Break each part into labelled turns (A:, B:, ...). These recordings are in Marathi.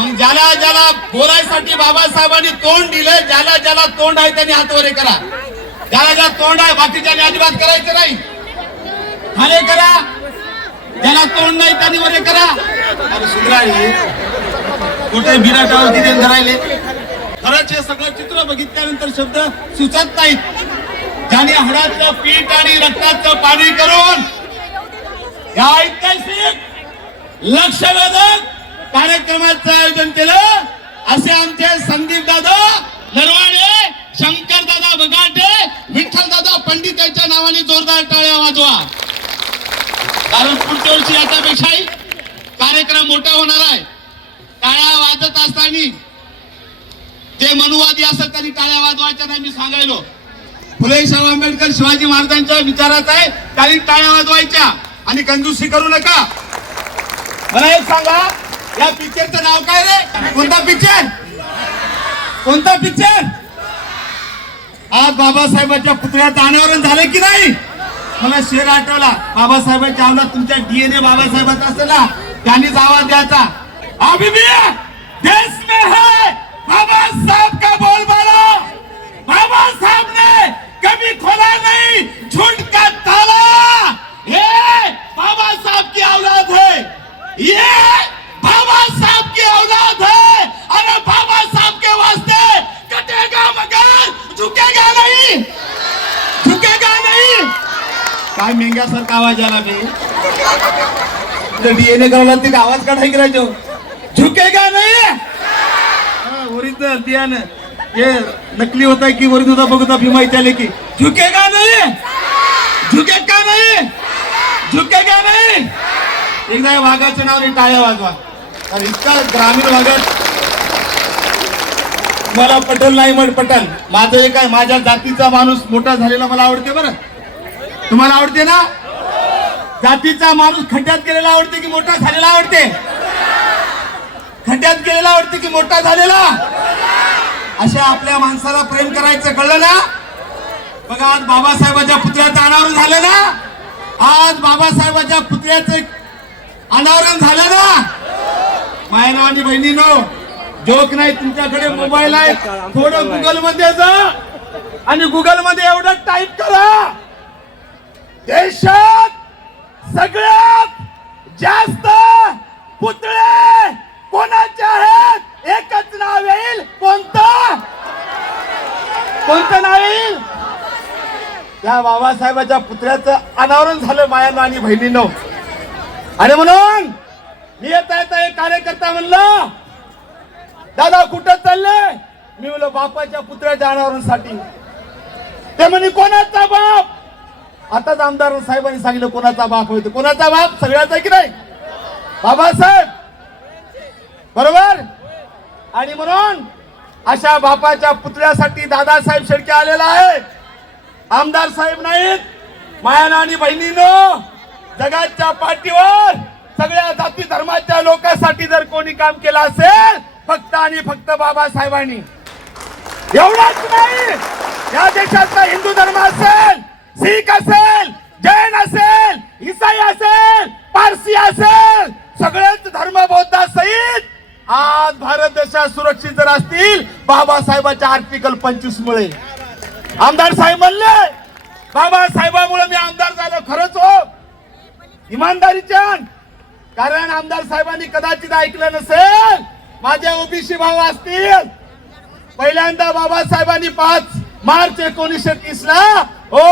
A: मग ज्याला ज्याला बोलायसाठी बाबासाहेबांनी तोंड दिलंय ज्याला ज्याला तोंड आहे त्यांनी हातवरे करा. ज्याला ज्याला तोंड आहे बाकीच्याने अजिबात करायचं नाही. खाले करा. ज्याला तोंड नाही त्यांनी वरे करा. अरे कुठे बिराटावरती देऊन धरायले? खरंच हे सगळं चित्र बघितल्यानंतर शब्द सुचत नाहीत. ज्याने हडाचं पीठ आणि रक्ताचं पाणी करून या ऐतिहासिक लक्षवेधक कार्यक्रमाचं आयोजन केलं. असे आमचे संदीप दादा नरवाडे शंकर दादा बगाटे विठ्ठल दादा पंडित यांच्या नावाने जोरदार टाळ्या वाजवा. कारण पुढच्या वर्षी याच्यापेक्षाही कार्यक्रम मोठा होणार आहे. टाळ्या वाजत असताना जे मनुवादी असत त्यांनी टाळ्या वाजवायच्या नाही मी सांगायलो. फुले शाहू आंबेडकर शिवाजी महाराजांच्या विचारात आहे त्यांनी टाळ्या वाजवायच्या. आणि कंजूसी करू नका. मला एक सांगा या पिक्चरचं नाव काय रे? कोणता पिक्चर? कोणता पिक्चर? आज बाबासाहेबांच्या पुतळ्याचं अनावरण झालं की नाही? मला शेर आठवला. बाबासाहेबांच्या अंगात तुमच्या डीएनए बाबासाहेबांचा असेल ना त्यांनीच आवाज द्यायचा. अभी भी देश में है! बाबा साहब का बोलबाला! बाबा साहब ने कभी खोला नहीं झूठ का ताला ये बाबा साहब की औलाद है ये बाबा साहब की औलाद है अरे बाबा साहब के वास्ते कटेगा मगर झुकेगा नहीं झुकेगा नहीं काय मेंग्यासारखा आवाज आला मी डीएनए करायला ते आवाज काढाय करायचो झुकेगा नाही? ओरिजिनल बियाण हे नकली होता की ओरिजिनल होता बघता भीमा इथे आले की. झुकेगा नाही? झुकेगा नाही? झुकेगा नाही? एकदा या वाघाच्या नावाने टाळ्या वाजवा. कारण इतका ग्रामीण भागात मला पटल नाही म्हण पटल. माझं एक आहे माझ्या जातीचा माणूस मोठा झालेला मला आवडते बरं. तुम्हाला आवडते ना? जातीचा माणूस खड्ड्यात गेलेला आवडते की मोठा झालेला आवडते? खड्ड्यात गेलेला आवडते की मोठा झालेला? अशा आपल्या माणसाला प्रेम करायचं कळलं ना? बघा आज बाबासाहेबांच्या पुतळ्याचं अनावरण झालं ना? आज बाबासाहेबांच्या पुतळ्याचं अनावरण झालं ना? मायनो आणि बहिणीनो जोक नाही तुमच्याकडे मोबाईल आहे. थोडं गुगलमध्ये जा आणि गुगलमध्ये एवढं टाईप करा. देशात सगळ्यात जास्त पुतळे कोणाचे आहेत? एकच नाव येईल. कोणतं? कोणतं नाव येईल? त्या बाबासाहेबाच्या पुतळ्याचं अनावरण झालं मायानं आणि बहिणीनं. आणि म्हणून मी येता येता एक कार्यकर्ता म्हणलं दादा कुठं चालले? मी म्हणलं बापाच्या पुतळ्याच्या अनावरणसाठी. ते म्हणे कोणाचा बाप? आताच आमदार साहेबांनी सांगितलं कोणाचा बाप होतो कोणाचा बाप? सगळ्याचा की नाही? बाबासाहेब! बरोबर? आणि म्हणून अशा बापाच्या पुतळ्यासाठी दादासाहेब शेडके आलेला आहे. आमदार साहेब नाहीत. मायाना आणि बहिणीनो जगाच्या पाठीवर सगळ्या जाती धर्माच्या लोकांसाठी जर कोणी काम केलं असेल फक्त आणि फक्त बाबासाहेबांनी. एवढाच नाही. या देशातला हिंदू धर्म असेल सिख असेल जैन असेल इसाई असेल पारसी असेल सगळेच धर्म बौद्ध सहित आज भारत देशात सुरक्षित जर असतील बाबासाहेबांच्या आर्टिकल पंचवीस मुळे. आमदार साहेब म्हणले बाबासाहेबामुळे मी आमदार झालो खरंच हो. इमानदारीच्या कारण आमदार साहेबांनी कदाचित ऐकलं नसेल माझे ओबीसी भाऊ असतील. पहिल्यांदा बाबासाहेबांनी पाच मार्च एकोणीसशे तीस ला हो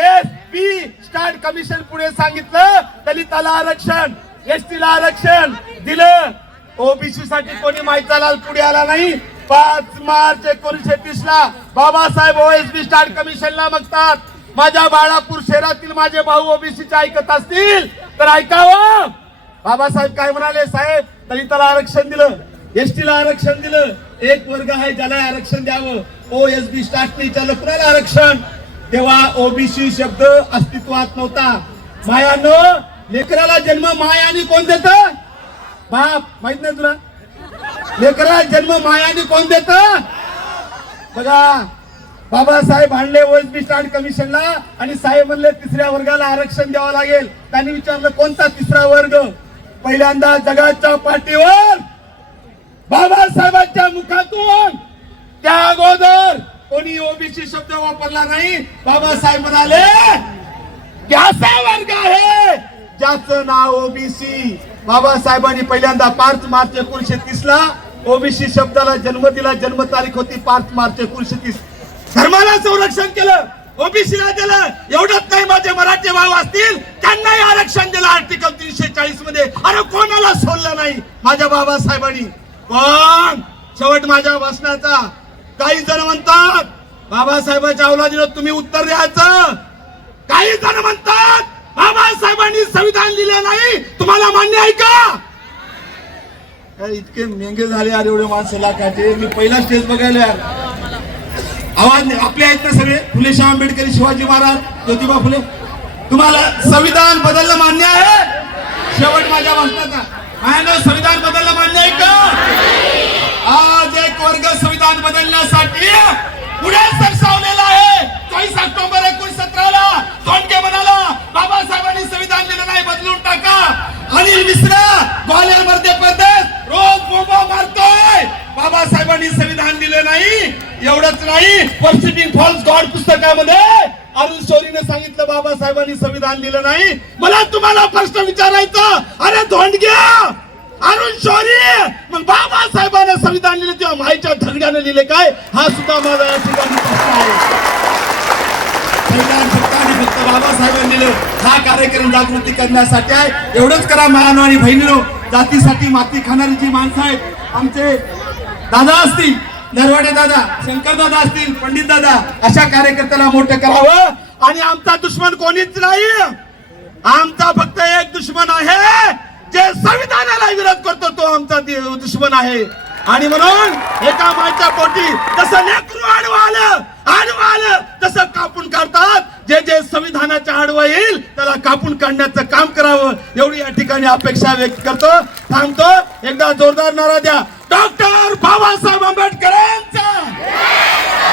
A: एस पी स्टार्ट कमिशन पुढे सांगितलं दलिताला आरक्षण एस टीला आरक्षण दिलं. ओबीसी साठी कोणी माहिती पुढे आला नाही. पाच मार्च एकोणीसशे तीस ला बाबासाहेब ओएसबी स्टार्ट कमिशनला मागतात माझ्या बाळापूर शहरातील माझे भाऊ ओबीसीचे ऐकत असतील. तर ऐकावं. बाबासाहेब काय म्हणाले साहेब दलिताला आरक्षण दिलं एसटीला आरक्षण दिलं. एक वर्ग आहे ज्याला आरक्षण द्यावं. ओ एस बी स्टार्ट विचारलं कुणाला आरक्षण. तेव्हा ओबीसी शब्द अस्तित्वात नव्हता. मायानं लेकराला जन्म मायाने कोण देत? बाप माहीत नाही तुला? लेकराला जन्म मायाने कोण देत? बघा बाबासाहेब हांडले ओएसबी स्टँड कमिशनला आणि साहेब म्हणले तिसऱ्या वर्गाला आरक्षण द्यावं लागेल. त्यांनी विचारलं कोणता तिसरा वर्ग? पहिल्यांदा जगाच्या पाठीवर बाबासाहेबांच्या मुखातून त्या अगोदर कोणी ओबीसी शब्द वापरला नाही? बाबासाहेब म्हणाले की असा वर्ग आहे. ज्याचं नाव ओबीसी. बाबासाहेबांनी पहिल्यांदा पाच मार्च एकोणीशे तीस ला ओबीसी शब्दाला जन्म दिला जन्म तारीख होती पाच मार्च एकोणीशे तीस. धर्माला संरक्षण केलं ओबीसीला दिलं. एवढंच नाही माझे मराठी भाव असतील त्यांनाही आरक्षण दिलं आर्टिकल तीनशे चाळीसमध्ये. अरे कोणाला सोडलं नाही? माझ्या बाबासाहेबांनी. पण शेवट माझ्या भाषणाचा काही जण म्हणतात बाबासाहेबांच्या अवलादीला तुम्ही उत्तर द्यायचं. काही जण म्हणतात बाबासाहेबांनी संविधान लिहिलं नाही. तुम्हाला मान्य आहे का? इतके मेंगे झाले अरे एवढे माणसं लाखाचे. मी पहिला स्टेज बघायला आवाज नाही. आपले आहेत ना सगळे? फुले शाह आंबेडकर शिवाजी महाराज ज्योतिबा फुले. तुम्हाला संविधान बदललं मान्य आहे? शेवट माझ्या भाषणाचा. माझ्यानं संविधान बदललं मान्य आहे का आज एक वर्ग संविधान बदलण्यासाठी पुढे सरसावलेला आहे. चोवीस ऑक्टोबर एकोणीस सतराला धोंडके म्हणाला बाबासाहेबांनी संविधान दिलं नाही बदलून टाका. अनिल मिश्रा ग्वालियर मध्य प्रदेश रोज बोंबा मारतोय. बाबासाहेबांनी संविधान दिलं नाही एवढंच नाही. पश्चिमिंग फॉल्स गॉड पुस्तकामध्ये अरुण शौरीने सांगितलं बाबासाहेबांनी संविधान दिलं नाही. मला तुम्हाला प्रश्न विचारायचा अरे धोंडग्या अरुण शौरी मग बाबासाहेब संविधान लिहिले तेव्हा माईच्या धगड्याने लिहिले काय? हा सुद्धा माझा या ठिकाणी प्रश्न आहे. फक्त बाबासाहेबांनी हा कार्यक्रम जागृती करण्यासाठी आहे. एवढंच करा मानो आणि बहिणीनो. जातीसाठी माती खाणारी जी माणसं आहेत आमचे दादा असतील नरवाडे दादा शंकर दादा असतील पंडित दादा अशा कार्यकर्त्याला मोठं करावं. आणि आमचा दुश्मन कोणीच नाही. आमचा फक्त एक दुश्मन आहे. जे संविधानाला विरोध करतो तो आमचा दुश्मन आहे. आणि म्हणून एका मायच्या पोटी जसं लेकरू आडवं आलं आडवं आलं तसं कापून काढतात. जे जे संविधानाच्या आडवं येईल त्याला कापून काढण्याचं काम करावं. एवढी या ठिकाणी अपेक्षा व्यक्त करतो. थांबतो. एकदा जोरदार नारा द्या. डॉक्टर बाबासाहेब आंबेडकरांचा.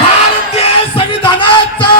A: भारतीय संविधानाचा.